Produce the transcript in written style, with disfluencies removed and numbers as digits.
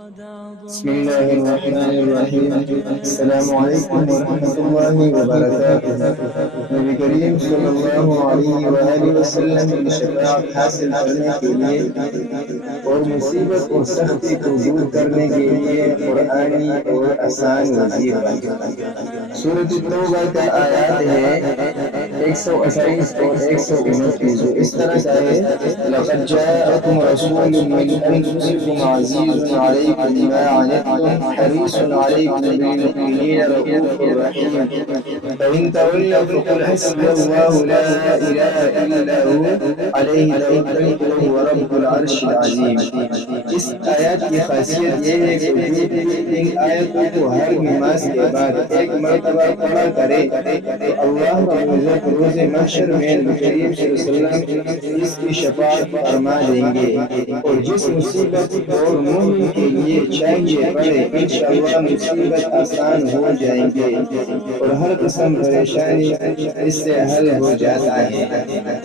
بسم الله الرحمن الرحیم السلام علیکم ورحمۃ اللہ وبرکاتہ۔ نبی کریم صلی اللہ علیہ وآلہ وسلم کی شفاعت حاصل کرنے کے لیے اور مصیبت اور سختی کو دور کرنے کے لیے قرآنی اور آسان وظیفہ۔ سورۃ التوبہ کا آیات ہے 128 اور 129، جو اس طرح کا ہے: لقد جاءکم رسول من انفسکم عزیز علیکم ما عنتم حریص علیکم بالمؤمنین رؤوف رحیم فإن تولوا فقل حسبی اللہ لا الہ الا هو علیہ توکلت وهو رب العرش العظیم۔ اس آیات کی خاصیت یہ ہے کہ ان آیتوں کو ہر نماز کے بعد ایک مرتبہ پڑھا کرے تو اللہ رب العزت روز محشر میں نبی کریم صلی اللہ علیہ وسلم اس کی شفاعت فرما دیں گے، اور جس مصیبت اور مومن کے لیے چاہیے پڑے انشاءاللہ مصیبت آسان ہو جائیں گے اور ہر قسم پریشانی اس سے حل ہو جاتا ہے۔